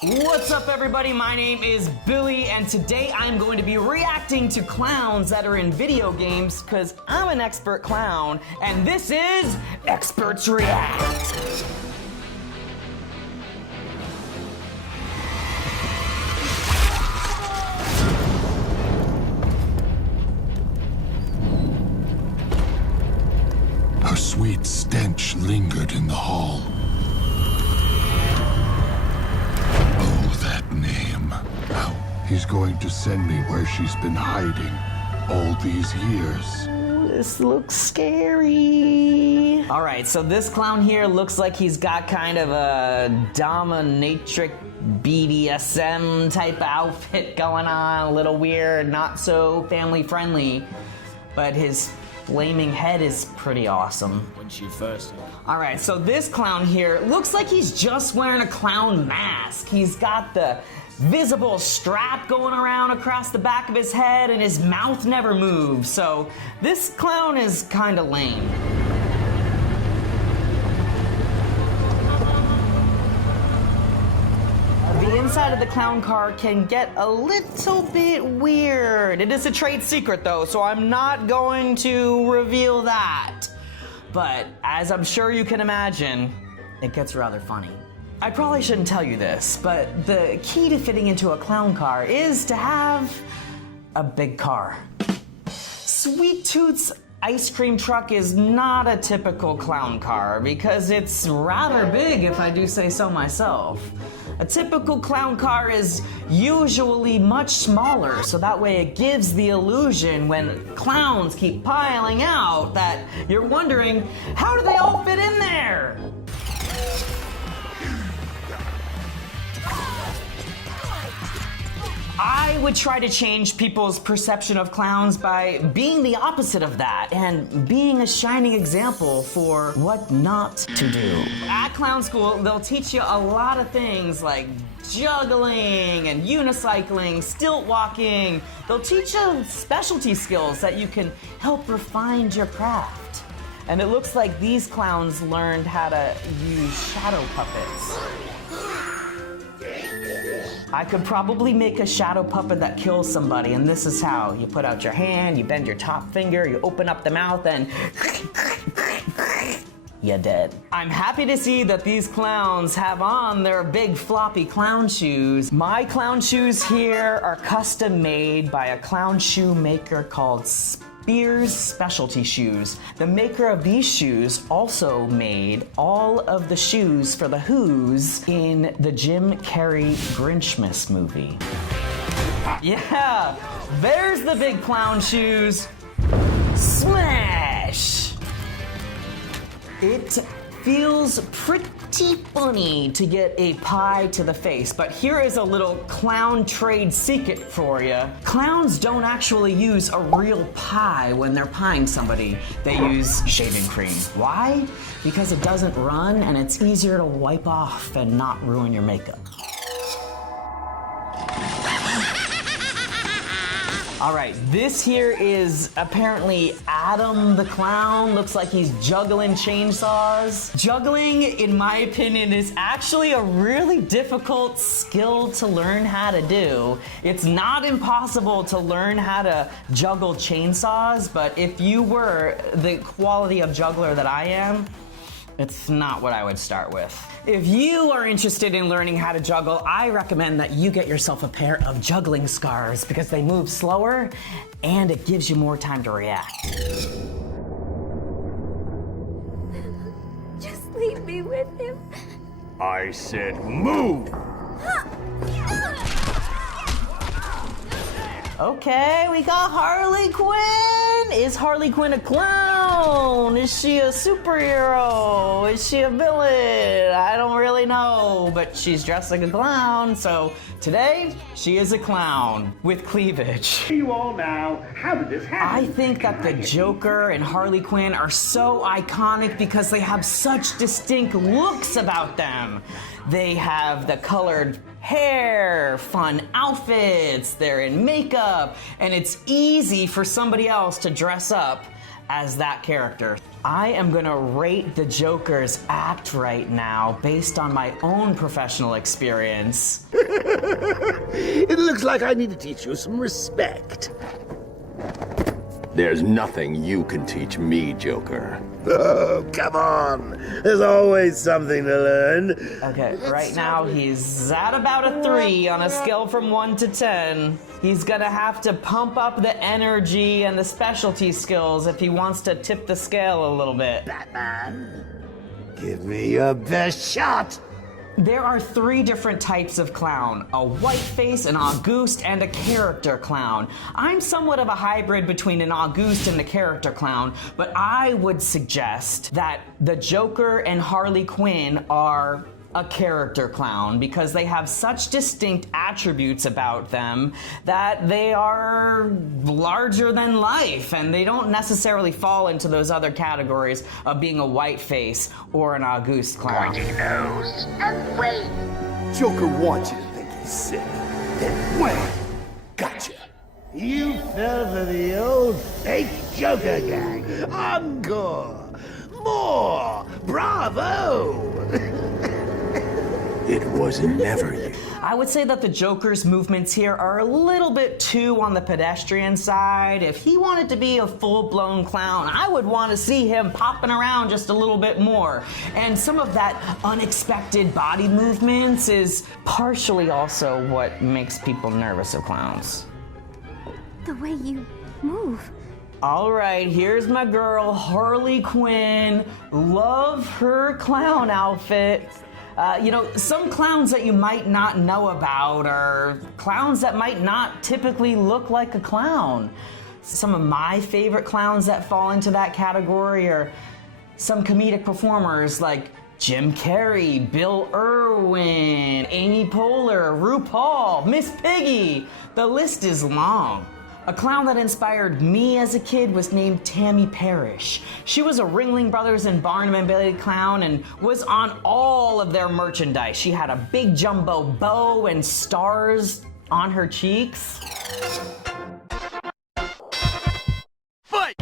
What's up, everybody? My name is Billy, and today I'm going to be reacting to clowns that are in video games because I'm an expert clown, and this is Experts React. A sweet stench lingered in the hall. Now, he's going to send me where she's been hiding all these years. This looks scary. All right, so this clown here looks like he's got kind of a dominatrix BDSM type outfit going on. A little weird, not so family friendly, but his flaming head is pretty awesome. When she first... All right, so this clown here looks like he's just wearing a clown mask. He's got the visible strap going around across the back of his head, and his mouth never moves. So this clown is kind of lame. The inside of the clown car can get a little bit weird. It is a trade secret though, so I'm not going to reveal that. But as I'm sure you can imagine, it gets rather funny. I probably shouldn't tell you this, but the key to fitting into a clown car is to have a big car. Sweet Tooth's ice cream truck is not a typical clown car because it's rather big, if I do say so myself. A typical clown car is usually much smaller, so that way it gives the illusion when clowns keep piling out that you're wondering, how do they all fit in there? I would try to change people's perception of clowns by being the opposite of that and being a shining example for what not to do. At clown school, they'll teach you a lot of things like juggling and unicycling, stilt walking. They'll teach you specialty skills that you can help refine your craft. And it looks like these clowns learned how to use shadow puppets. I could probably make a shadow puppet that kills somebody, and this is how. You put out your hand, you bend your top finger, you open up the mouth, and you're dead. I'm happy to see that these clowns have on their big floppy clown shoes. My clown shoes here are custom made by a clown shoe maker called Spears Specialty Shoes. The maker of these shoes also made all of the shoes for the Who's in the Jim Carrey Grinchmas movie. Yeah, there's the big clown shoes. Smash! It feels pretty funny to get a pie to the face, but here is a little clown trade secret for you. Clowns don't actually use a real pie when they're pieing somebody. They use shaving cream. Why? Because it doesn't run and it's easier to wipe off and not ruin your makeup. All right, this here is apparently Adam the Clown. Looks like he's juggling chainsaws. Juggling, in my opinion, is actually a really difficult skill to learn how to do. It's not impossible to learn how to juggle chainsaws, but if you were the quality of juggler that I am, it's not what I would start with. If you are interested in learning how to juggle, I recommend that you get yourself a pair of juggling scars because they move slower and it gives you more time to react. Just leave me with him. I said move! Okay, we got Harley Quinn. Is Harley Quinn a clown? Is she a superhero? Is she a villain? I don't really know, but she's dressed like a clown, so today she is a clown with cleavage. You all now, how did this happen? I think that the Joker and Harley Quinn are so iconic because they have such distinct looks about them. They have the colored hair, fun outfits, they're in makeup, and it's easy for somebody else to dress up as that character. I am gonna rate the Joker's act right now based on my own professional experience. It looks like I need to teach you some respect. There's nothing you can teach me, Joker. Oh, come on. There's always something to learn. Okay, right now he's at about a 3 on a scale from 1 to 10. He's gonna have to pump up the energy and the specialty skills if he wants to tip the scale a little bit. Batman, give me your best shot. There are 3 different types of clown: a white face, an Auguste, and a character clown. I'm somewhat of a hybrid between an Auguste and a character clown, but I would suggest that the Joker and Harley Quinn are a character clown because they have such distinct attributes about them that they are larger than life, and they don't necessarily fall into those other categories of being a white face or an Auguste clown. Pointy nose and wait. Joker wants you to think he's sick. Then wham! Gotcha. You fell for the old fake Joker gang. Encore. More. Bravo. It was never you. I would say that the Joker's movements here are a little bit too on the pedestrian side. If he wanted to be a full-blown clown, I would want to see him popping around just a little bit more. And some of that unexpected body movements is partially also what makes people nervous of clowns. The way you move. All right, here's my girl, Harley Quinn. Love her clown outfit. Some clowns that you might not know about are clowns that might not typically look like a clown. Some of my favorite clowns that fall into that category are some comedic performers like Jim Carrey, Bill Irwin, Amy Poehler, RuPaul, Miss Piggy. The list is long. A clown that inspired me as a kid was named Tammy Parrish. She was a Ringling Brothers and Barnum and Bailey clown and was on all of their merchandise. She had a big jumbo bow and stars on her cheeks. Fight!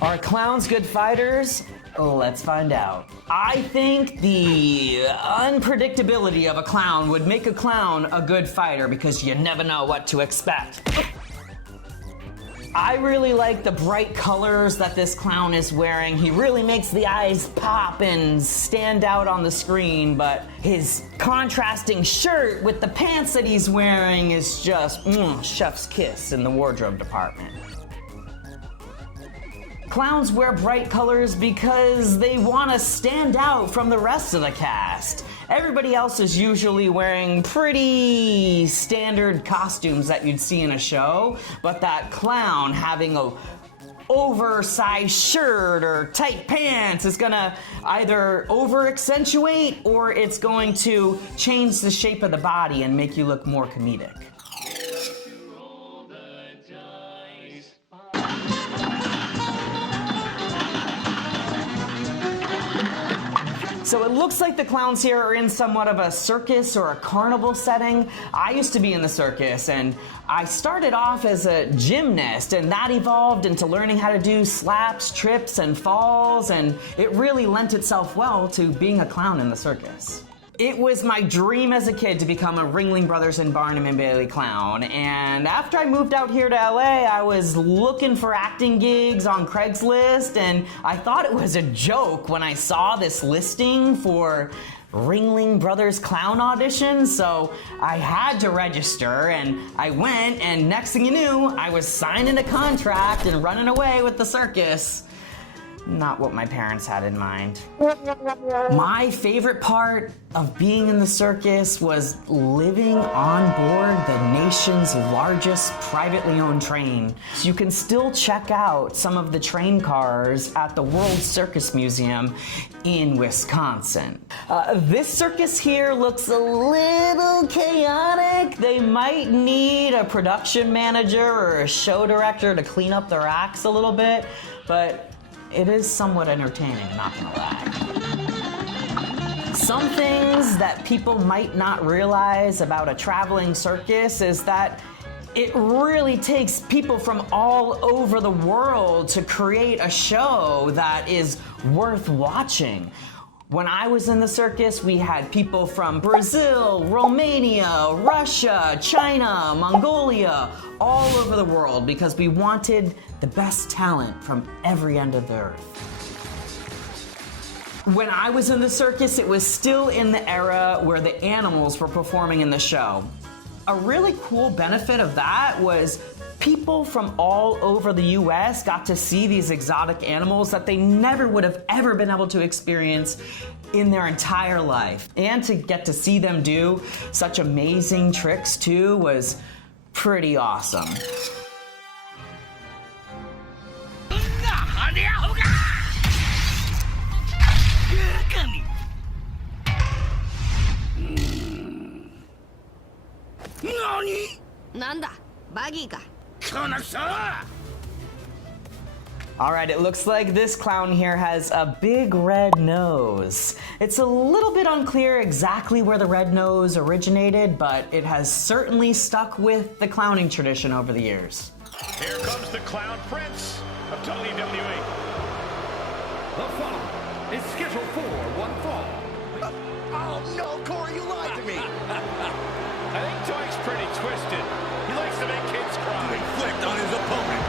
Are clowns good fighters? Let's find out. I think the unpredictability of a clown would make a clown a good fighter because you never know what to expect. I really like the bright colors that this clown is wearing. He really makes the eyes pop and stand out on the screen, but his contrasting shirt with the pants that he's wearing is just chef's kiss in the wardrobe department. Clowns wear bright colors because they want to stand out from the rest of the cast. Everybody else is usually wearing pretty standard costumes that you'd see in a show, but that clown having a oversized shirt or tight pants is gonna either over accentuate or it's going to change the shape of the body and make you look more comedic. So it looks like the clowns here are in somewhat of a circus or a carnival setting. I used to be in the circus, and I started off as a gymnast, and that evolved into learning how to do slaps, trips, and falls, and it really lent itself well to being a clown in the circus. It was my dream as a kid to become a Ringling Brothers and Barnum and Bailey clown, and after I moved out here to LA, I was looking for acting gigs on Craigslist, and I thought it was a joke when I saw this listing for Ringling Brothers clown audition, so I had to register, and I went, and next thing you knew, I was signing a contract and running away with the circus. Not what my parents had in mind. My favorite part of being in the circus was living on board the nation's largest privately owned train. You can still check out some of the train cars at the World Circus Museum in Wisconsin. This circus here looks a little chaotic. They might need a production manager or a show director to clean up their acts a little bit, but it is somewhat entertaining, not gonna lie. Some things that people might not realize about a traveling circus is that It really takes people from all over the world to create a show that is worth watching. When I was in the circus, we had people from Brazil, Romania, Russia, China, Mongolia, all over the world because we wanted the best talent from every end of the earth. When I was in the circus, it was still in the era where the animals were performing in the show. A really cool benefit of that was people from all over the US got to see these exotic animals that they never would have ever been able to experience in their entire life. And to get to see them do such amazing tricks too was pretty awesome. Alright, it looks like this clown here has a big red nose. It's a little bit unclear exactly where the red nose originated, but it has certainly stuck with the clowning tradition over the years. Here comes the Clown Prince of WWE. The following is scheduled for one fall. Oh no, Corey, you lied to me! I think Dwight's pretty twisted. He likes to make kids cry. Flicked on his opponent.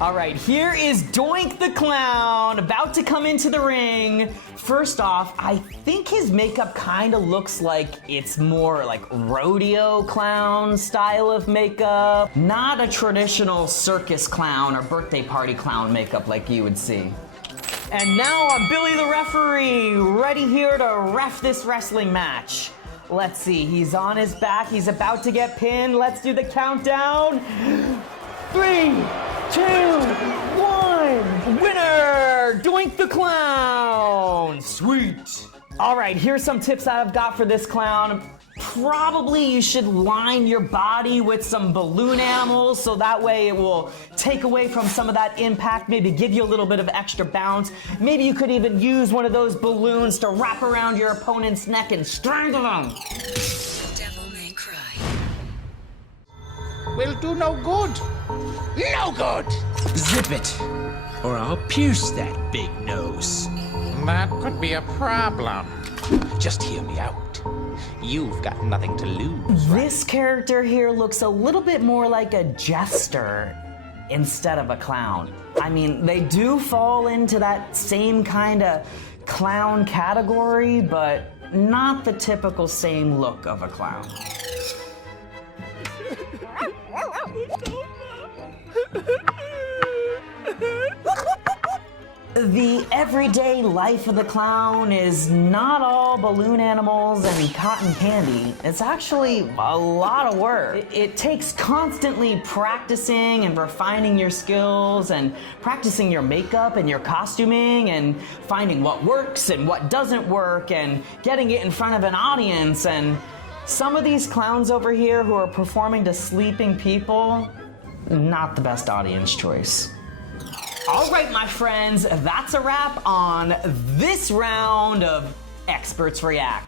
All right, here is Doink the Clown about to come into the ring. First off, I think his makeup kind of looks like it's more like rodeo clown style of makeup, not a traditional circus clown or birthday party clown makeup like you would see. And now I'm Billy the referee, ready here to ref this wrestling match. Let's see, he's on his back, he's about to get pinned. Let's do the countdown. 3, 2, 1. Winner! Doink the Clown! Sweet! All right, here's some tips that I've got for this clown. Probably you should line your body with some balloon animals so that way it will take away from some of that impact, maybe give you a little bit of extra bounce. Maybe you could even use one of those balloons to wrap around your opponent's neck and strangle them. Devil may cry. Will do no good. No good! Zip it, or I'll pierce that big nose. That could be a problem. Just hear me out. You've got nothing to lose. This character here looks a little bit more like a jester instead of a clown. I mean, they do fall into that same kind of clown category, but not the typical same look of a clown. The everyday life of the clown is not all balloon animals and cotton candy. It's actually a lot of work. It takes constantly practicing and refining your skills and practicing your makeup and your costuming and finding what works and what doesn't work and getting it in front of an audience. And some of these clowns over here who are performing to sleeping people, not the best audience choice. All right, my friends, that's a wrap on this round of Experts React.